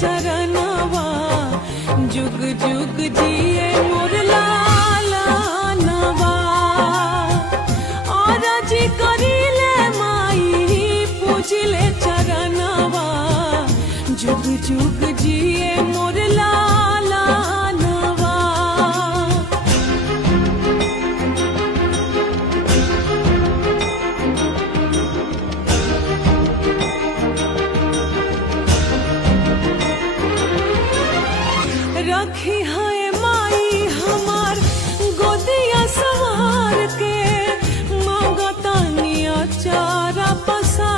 चरणवा जुग जुग जिए मोर लालनवा और जी करिले माई पूजिले चरणवा जुग जुग जिए मोर